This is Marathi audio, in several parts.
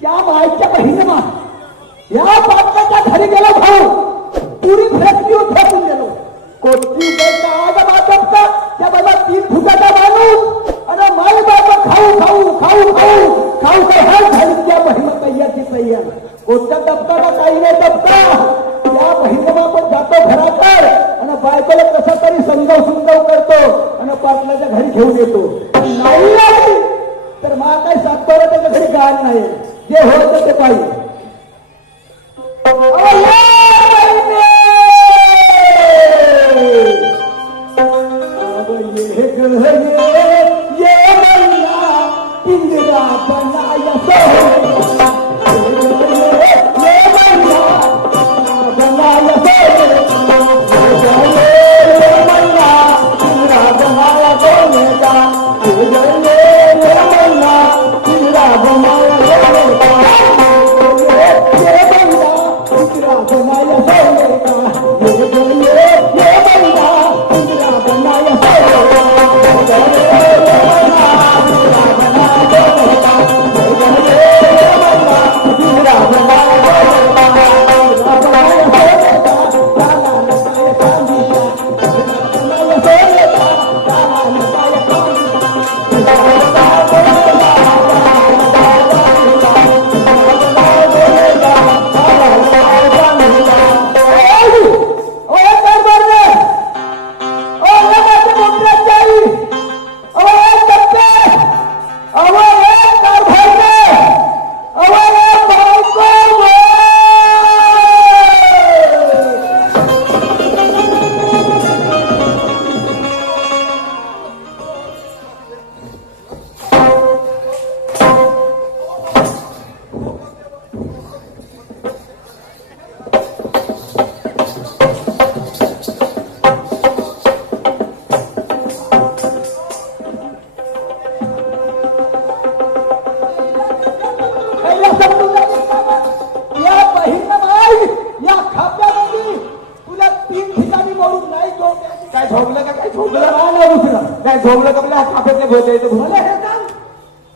त्या मायच्या बहिणीमा या पाटलाच्या घरी गेलो भाऊ, पुरी फ्रेशली उठून गेलो. कोटी द्यायचा आज बाजपता त्या मला 3 फुटाचा माणूस आणि माय बाबा खाऊ खाऊ खाऊ खाऊ खाऊ काय हाल झाली. त्या बहिणी तय्याची तय्यार कोणत्या दप्तराला काही नाही दप्ता. त्या बहिणीमा पण जातो घराकडे आणि बायकोला कसं तरी समजाव करतो आणि पाटलाच्या घरी घेऊन येतो. नाही आली तर मा काही सातबारा त्याच्या घरी गाण नाही. जे होत ते पाहिजे. पिंजरा बनाया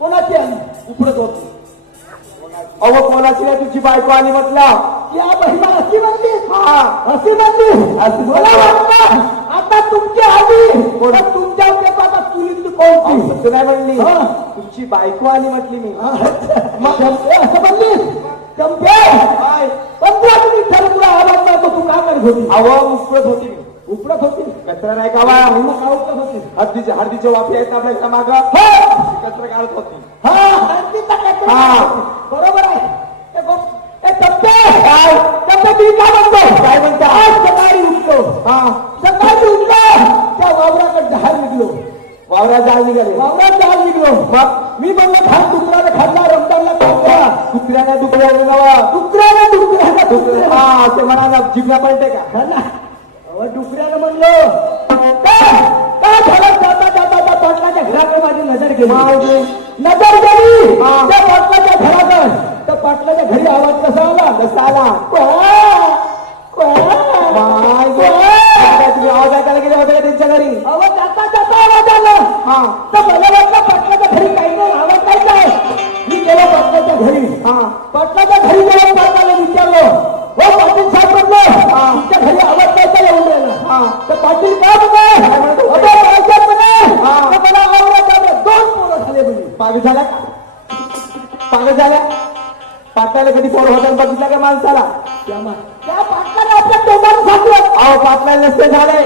कोणाची उपडत होती. अहो कोणाची नाही तुझी बायको आली म्हटलं. या बहिणा अशी म्हणली. हा अशी म्हणली. अशी मला वाटलं आता तुमची आली तुमच्या आता चुलीतली कोणती नाही म्हणली. तुमची बायको आली म्हटली मी. मग असं म्हणली चंपे तुला आवाज नव्हतो. तू का करत होती. अहो उपडत होती. उपडत होती कचरा नाही गावा. होती हळदीचे वाफे आहेत आपल्या माग कचरा काढत होती. बरोबर आहे. काय म्हणतो आज सकाळी उठलो. सकाळी उठलो त्या वावराकडे जहाज निघलो. वावरात जाळ निघाले. वावरात जहाज निघलो. मी म्हणलं खान दुसऱ्याला खाल्ला रमजानला खाल्ला. कुत्र्याने दुखल्याने नवा. कुत्र्याने दुखऱ्याला हा ते म्हणा जिभला पडते का डुकऱ्यानं म्हणलं काय झालं. जाता जाता त्या पाटलाच्या घराकडे माझी नजर गेली. नजर गेली त्या पाटलाच्या घराकडे. त्या पाटलाच्या घरी आवाज कसा आला. तुम्ही आवाज ऐकायला गेले होते त्यांच्या घरी. आवाज जाता जाता आवाज आला. तर मला वाटलं पाटलाच्या घरी काही नाही आवाज नाही काय. मी गेलो पाटलाच्या घरी. पाटलाच्या घरी गेलो. पाटलाला विचारलं हो पाटील साहेब म्हणलं तुमच्या घरी आवाज काय येऊन राहिला. तर पाटील काय म्हणतो मला आवडत 2 पोरं झाले म्हणे. पागल झाल्या. पाटलाला कधी पोर होता बघितला का माणसाला. त्या पाटलाने आपल्या तोंडाने सांगितलं. अहो पाटलाला नसते झाले.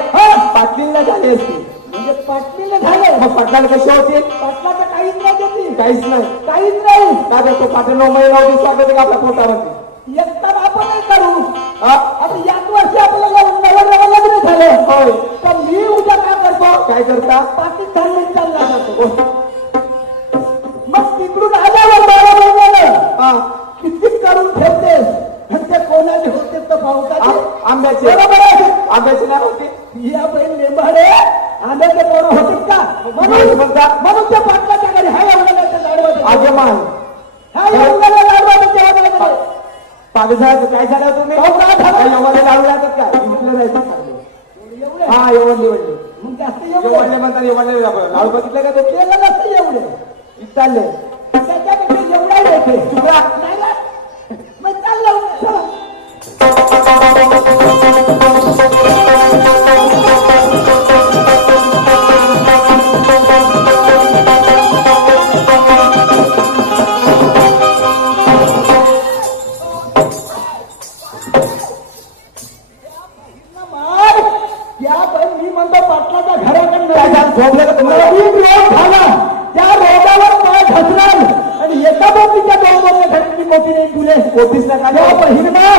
पाटलीला झाले असते. म्हणजे पाटलीला झाले. मग पाटलाला कसे होते. पाटलाचं काहीच नाही देते. काहीच नाही. काहीच नाही. का तो पाटील 9 महिना स्वागत का आपल्या पोटामध्ये. एकतर आपणही करू. आता याच वर्षी आपल्याला नवं लग्न झालं. होय तर मी उद्या काय करतो. काय करता. पाकिस्तान चालला जातो. मग तिकडून आल्यावर 12 महिन्यानं किती करून ठेवतेस. ते कोणाचे होते तर पावसाचे आंब्याचे. बरोबर आहे. आंब्याचे नाही होते. या बहीण लेंबाडे आंब्याचे पोरं होते का. म्हणून त्या पाटलाच्या घरी हा एवढ्या लाडवा आजमान हा एवढ्या लाडवा पागझाचं काय झालं तुम्ही. एवढे लाडू लागतात का. हा एवढले मग जास्त एवढले म्हणतात. एवढले लाडू बघितलं का तो. केलं नसतं एवढे चालले त्याच्यापेक्षा एवढ्या येते. चुकला नाही आणि एका बोटीच्या दोन बोटल्या धरली मोठी नाही तुले कोटीस नका हिरणा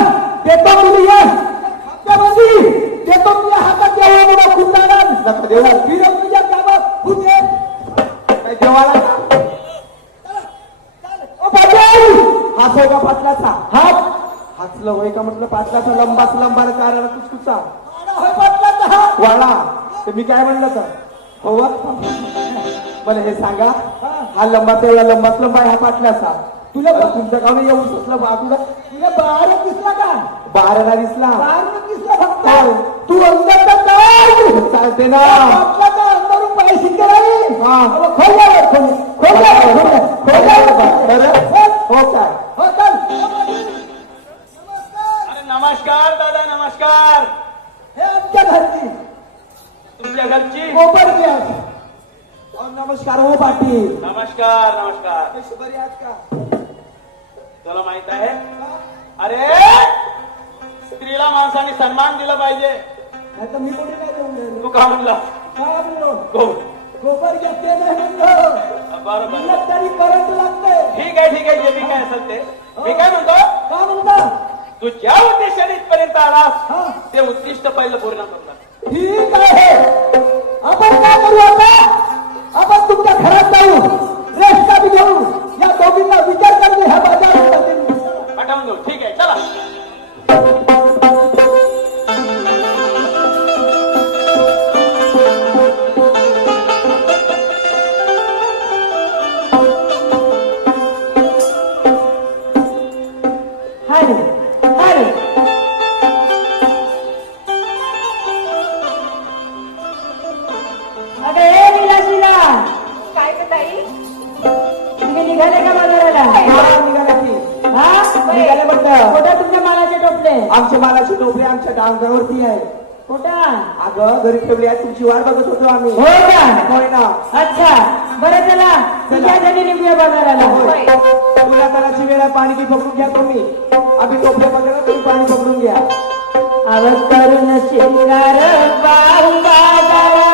देतो तुला ये हप्त्यामध्ये देतो तुझ्या हातात एवढा मोठा कुंडाळा देऊ फिरव तुझ्या कामात कुठे काय देवाला का? ओ पाटील हाच हो का पाटलाचा हात हाचलं होय का म्हटलं पाटलाचा लंबाच लंबार कारण कुचकुचा होय पाटलाचा हात वाळा ते मी काय म्हणलं तर हो वा? मला हे सांगा हा लंबाचा एवढा लंबाच लंबा आहे हा पाटलाचा तुला तुमच्या गावने येऊ असलं बाजूला तुला बाहेर दिसला का बाहेरला दिसला बाहेर दिसला फक्त हो. तू अंदर काय चालते ना पाटलाचा अंदरून पैसे केला हा. खोल हो काय हो चल अरे नमस्कार दादा नमस्कार. हे आमच्या घरची तुमच्या घरची गोबर गॅस नमस्कार हो पाटील नमस्कार नमस्कार. कशी बरी आहात का तुला माहित आहे अरे स्त्रीला माणसाने सन्मान दिला पाहिजे. नाही तर मी कोणी नाही देऊन तू का म्हणला हो गोबर गॅस ते नाही म्हणलं बरोबर मला तरी करंट लागतंय ठीक आहे जे बी काय असेल ते मी काय म्हणतो का म्हणता तू ज्या उद्देशाने इथपर्यंत आलास हा ते उद्दिष्ट पहिलं पूर्ण करणार. ठीक आहे आपण काय करू आता आपण तुमच्या घरात जाऊ रेस्टा बी घेऊ या दोघींना विचार करणे ह्या बाजारात पाठवून घेऊ. ठीक आहे चला. काय ग ताई? तुम्ही निघाले का बाजाराला निघाले म्हटलं कुठं तुमच्या मालाचे टोपले आमच्या मालाची टोपली आमच्या डांगरावरती आहे कुठं अगं घरी ठेवली आहे तुमची वाट बघत होतो आम्ही होय का होय ना अच्छा बरं चला तुझ्या घरी निघूया बाजाराला होय. तुला तलाची वेळा पाणी बी पकडून घ्या तुम्ही आम्ही टोपल्या पकडा तुम्ही पाणी पकडून घ्या आवाज करून शिंगार पाहू बाजारा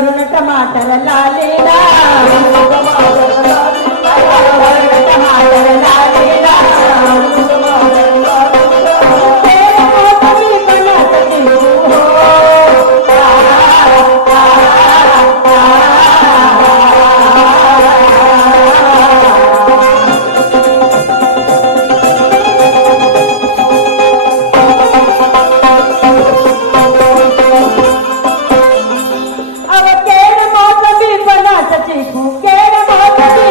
वरुण टमाटर लालेला वरुण टमाटर लालेला केळ मोसंबी फणस चिकू हो अव केळ मोसंबी फणस चिकू केळ मोसंबी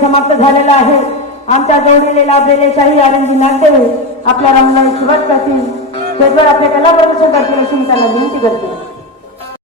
समाप्त झालेला आहे. आमच्या जोडीले लाभलेले शाही आरंगी नाट्य आपल्या रंगाला सुरुवात करतील, त्याच्यावर आपले कला प्रदर्शन करतील अशी मी त्यांना विनंती करते.